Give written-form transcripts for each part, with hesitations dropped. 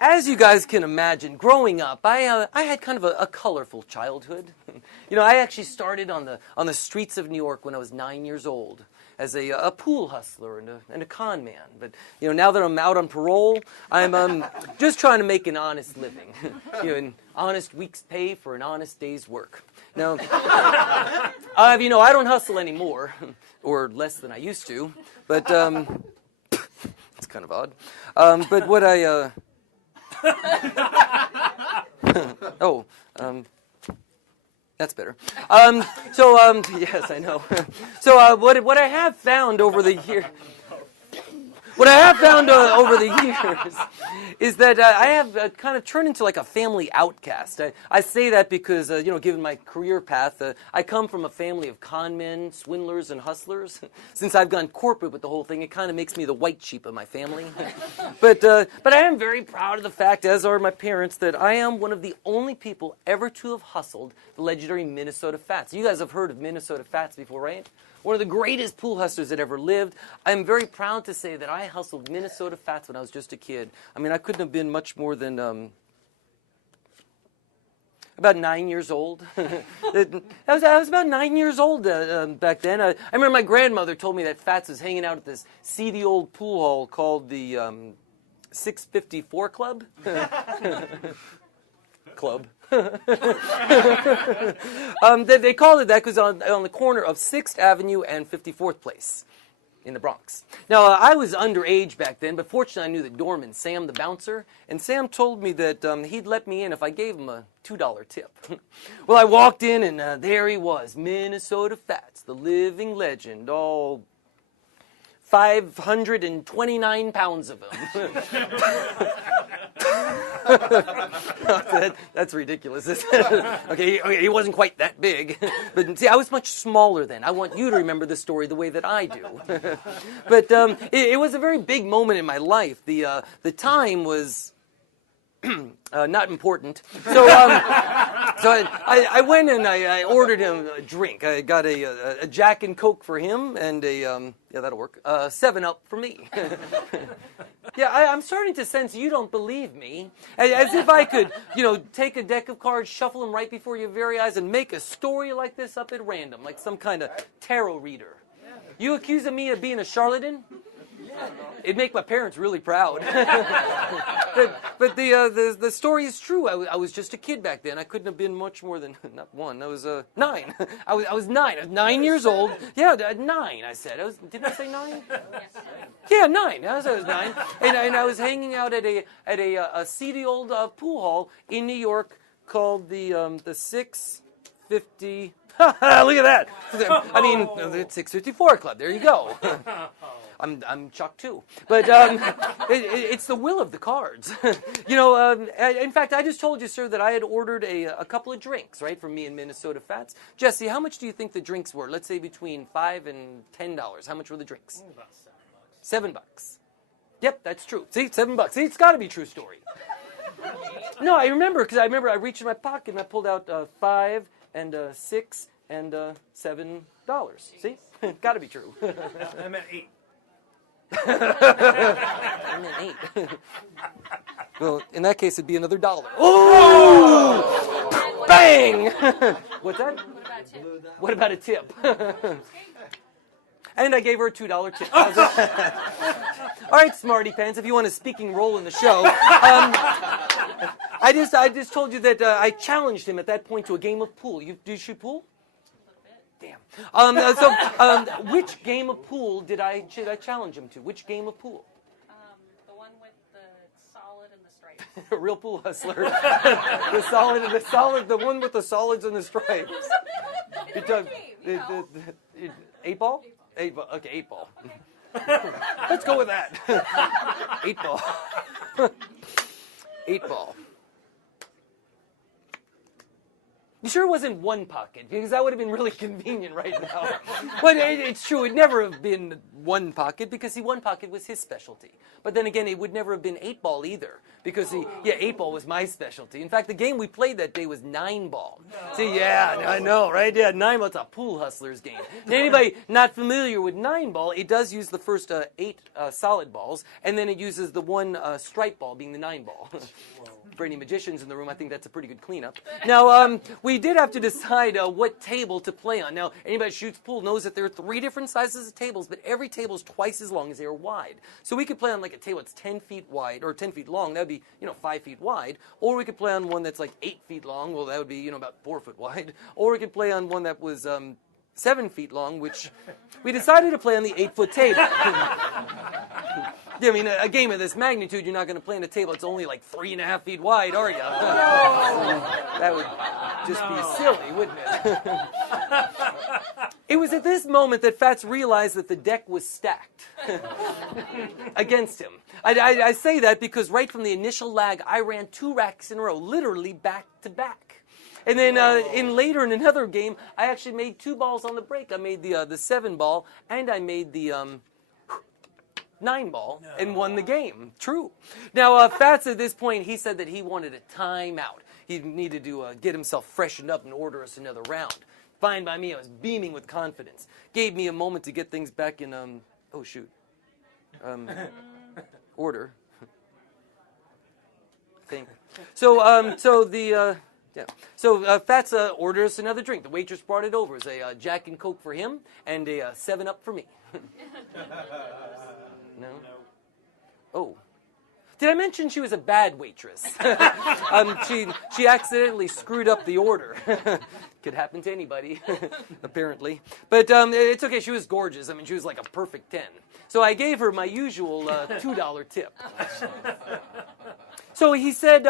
As you guys can imagine, growing up, I had kind of a colorful childhood. I actually started on the streets of New York when I was 9 years old as a pool hustler and a con man. But now that I'm out on parole, I'm just trying to make an honest living. An honest week's pay for an honest day's work. Now, I don't hustle anymore, or less than I used to. But it's kind of odd. But what I that's better. Yes, I know. So what I have found over the years is that I have kind of turned into like a family outcast. I say that because, given my career path, I come from a family of con men, swindlers, and hustlers. Since I've gone corporate with the whole thing, it kind of makes me the white sheep of my family. But I am very proud of the fact, as are my parents, that I am one of the only people ever to have hustled the legendary Minnesota Fats. You guys have heard of Minnesota Fats before, right? One of the greatest pool hustlers that ever lived. I'm very proud to say that I hustled Minnesota Fats when I was just a kid. I mean, I couldn't have been much more than about 9 years old. I was about 9 years old back then. I remember my grandmother told me that Fats was hanging out at this seedy old pool hall called the 654 Club. Club. They called it that because on the corner of 6th Avenue and 54th Place in the Bronx. Now, I was underage back then, but fortunately I knew the doorman, Sam the bouncer, and Sam told me that he'd let me in if I gave him a $2 tip. Well, I walked in, and there he was, Minnesota Fats, the living legend, all 529 pounds of him. That's ridiculous. Okay, he wasn't quite that big. But see, I was much smaller then. I want you to remember the story the way that I do. But it was a very big moment in my life. The time was not important. So I went and I ordered him a drink. I got a Jack and Coke for him and yeah, that'll work, 7-Up for me. Yeah, I'm starting to sense you don't believe me. As if I could, take a deck of cards, shuffle them right before your very eyes, and make a story like this up at random, like some kind of tarot reader. You accusing me of being a charlatan? It'd make my parents really proud. but the story is true. I was just a kid back then. I couldn't have been much more than, not one, I was 9. I was 9. I was 9 years old. Yeah, 9, I said. Didn't I say 9? Yeah, 9. I was 9. And I was hanging out at a seedy old pool hall in New York called the 650... Look at that! I mean, the 654 Club. There you go. I'm shocked too, but it's the will of the cards. In fact, I just told you, sir, that I had ordered a couple of drinks, right, from me and Minnesota Fats. Jesse, how much do you think the drinks were? Let's say between $5 and $10. How much were the drinks? About $7. $7. Yep, that's true. See, $7. See, it's got to be a true story. No, I remember because I reached in my pocket and I pulled out $5 and $6 and $7. See, got to be true. I meant 8. I meant 8. Well, in that case, it'd be another $1. Oh! Bang! What's that? What about a tip? And I gave her a $2 tip. All right, smarty pants, if you want a speaking role in the show. I just told you that I challenged him at that point to a game of pool. Do you shoot pool? Damn. Which game of pool did I challenge him to? Which game of pool? The one with the solid and the stripes. A real pool hustler. The one with the solids and the stripes. Game, 8 ball? 8 ball. Okay, 8 ball. Let's go with that. 8 ball. 8 ball. You sure it wasn't one pocket? Because that would have been really convenient right now. But it's true, it'd never have been one pocket because, see, one pocket was his specialty. But then again, it would never have been 8-ball either because, see, yeah, 8-ball was my specialty. In fact, the game we played that day was 9-ball. No. See, yeah, I know, right? Yeah, 9-ball, it's a pool hustler's game. And anybody not familiar with 9-ball, it does use the first 8 solid balls, and then it uses the one stripe ball being the 9-ball. For any magicians in the room, I think that's a pretty good cleanup. Now, we did have to decide what table to play on. Now, anybody who shoots pool knows that there are 3 different sizes of tables, but every table is twice as long as they are wide. So we could play on like a table that's 10 feet wide, or 10 feet long. That would be, 5 feet wide. Or we could play on one that's like 8 feet long. Well, that would be, about 4 foot wide. Or we could play on one that was 7 feet long, which we decided to play on the 8-foot table. Yeah, I mean, a game of this magnitude, you're not going to play on a table that's only like 3.5 feet wide, are you? That would just be silly, wouldn't it? It was at this moment that Fats realized that the deck was stacked against him. I say that because right from the initial lag, I ran 2 racks in a row, literally back to back. And then later in another game, I actually made 2 balls on the break. I made the 7-ball, and I made the 9-ball and won the game. True. Now, Fats at this point, he said that he wanted a timeout. He needed to get himself freshened up and order us another round. Fine by me. I was beaming with confidence. Gave me a moment to get things back in, oh, shoot. Order. I think. So Fats ordered us another drink. The waitress brought it over. It was a Jack and Coke for him and a 7-Up for me. No? Oh. Did I mention she was a bad waitress? She accidentally screwed up the order. Could happen to anybody, apparently. But it's okay. She was gorgeous. I mean, she was like a perfect 10. So I gave her my usual $2 tip. So he said,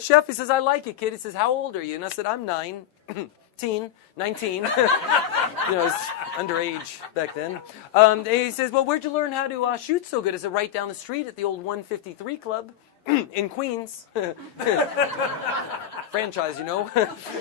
Chef, he says, I like it, kid. He says, how old are you? And I said, I'm 19. It's underage back then. And he says, well, where'd you learn how to shoot so good? I said, right down the street at the old 153 Club in Queens. Franchise,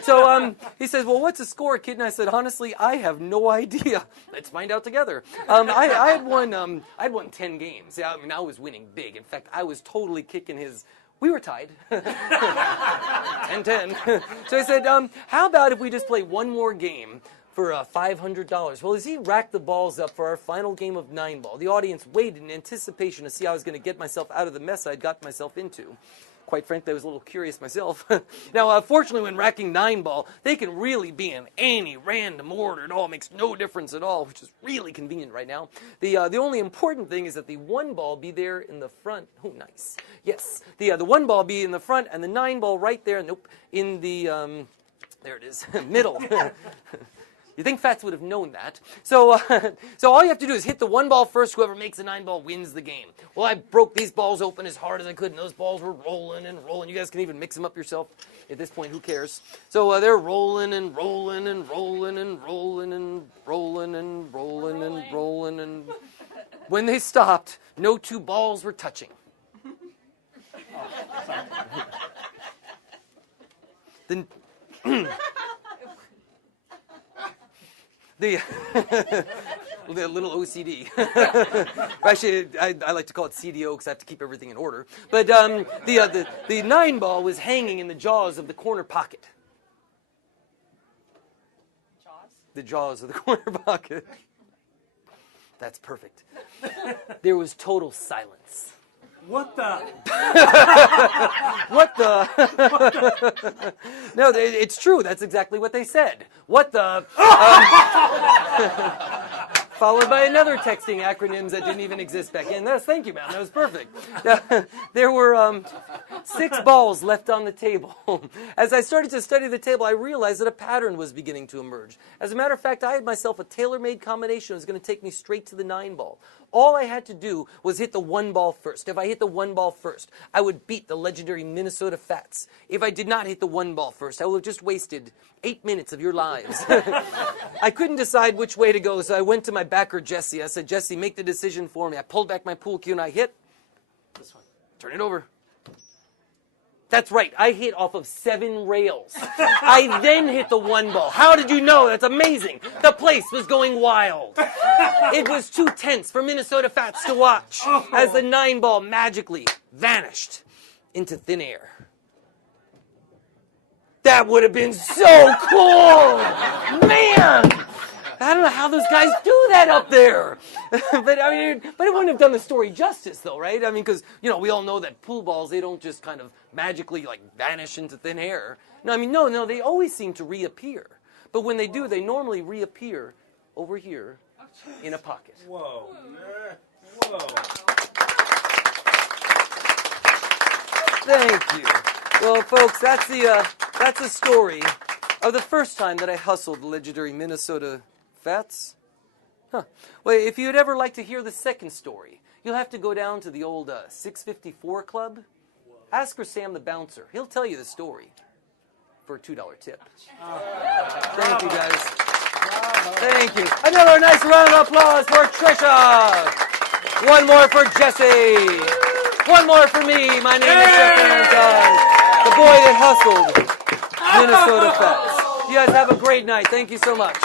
So he says, well, what's the score, kid? And I said, honestly, I have no idea. Let's find out together. I had won 10 games. Yeah, I mean, I was winning big. In fact, I was totally kicking his... We were tied. 10-10. So I said, how about if we just play one more game for $500? Well, as he racked the balls up for our final game of 9-ball, the audience waited in anticipation to see how I was going to get myself out of the mess I'd got myself into. Quite frankly, I was a little curious myself. Now, fortunately, when racking 9-ball, they can really be in any random order. It all makes no difference at all, which is really convenient right now. The only important thing is that the 1-ball be there in the front. Oh, nice. Yes, the 1-ball be in the front, and the 9-ball right there. Nope, in the there it is, middle. You think Fats would have known that. So all you have to do is hit the 1-ball first. Whoever makes the 9-ball wins the game. Well, I broke these balls open as hard as I could, and those balls were rolling and rolling. You guys can even mix them up yourself. At this point, who cares? So they're rolling and rolling and rolling and rolling and rolling and rolling and rolling. And when they stopped, no 2 balls were touching. Then... The little OCD. Actually, I like to call it CDO because I have to keep everything in order. But the 9-ball was hanging in the jaws of the corner pocket. Jaws? The jaws of the corner pocket. That's perfect. There was total silence. What the? What the? No, it's true. That's exactly what they said. What the? Followed by another texting acronyms that didn't even exist back then. Thank you, man. That was perfect. There were 6 balls left on the table. As I started to study the table, I realized that a pattern was beginning to emerge. As a matter of fact, I had myself a tailor-made combination that was going to take me straight to the 9-ball. All I had to do was hit the 1-ball first. If I hit the 1-ball first, I would beat the legendary Minnesota Fats. If I did not hit the 1-ball first, I would have just wasted 8 minutes of your lives. I couldn't decide which way to go, so I went to my backer, Jesse. I said, Jesse, make the decision for me. I pulled back my pool cue and I hit. This one. Turn it over. That's right. I hit off of 7 rails. I then hit the 1 ball. How did you know? That's amazing. The place was going wild. It was too tense for Minnesota Fats to watch as the 9 ball magically vanished into thin air. That would have been so cool! Man! I don't know how those guys do that up there. but it wouldn't have done the story justice, though, right? I mean, because, we all know that pool balls, they don't just kind of magically, vanish into thin air. No, they always seem to reappear. But when they do, they normally reappear over here in a pocket. Whoa. Whoa. Thank you. Well, folks, that's the story of the first time that I hustled the legendary Minnesota Fats. Huh. Well, if you'd ever like to hear the second story, you'll have to go down to the old 654 Club. Ask for Sam the Bouncer. He'll tell you the story for a $2 tip. Thank you, guys. Thank you. Another nice round of applause for Trisha. One more for Jesse. One more for me. My name is Chef Anton, the boy that hustled Minnesota Fats. You guys have a great night. Thank you so much.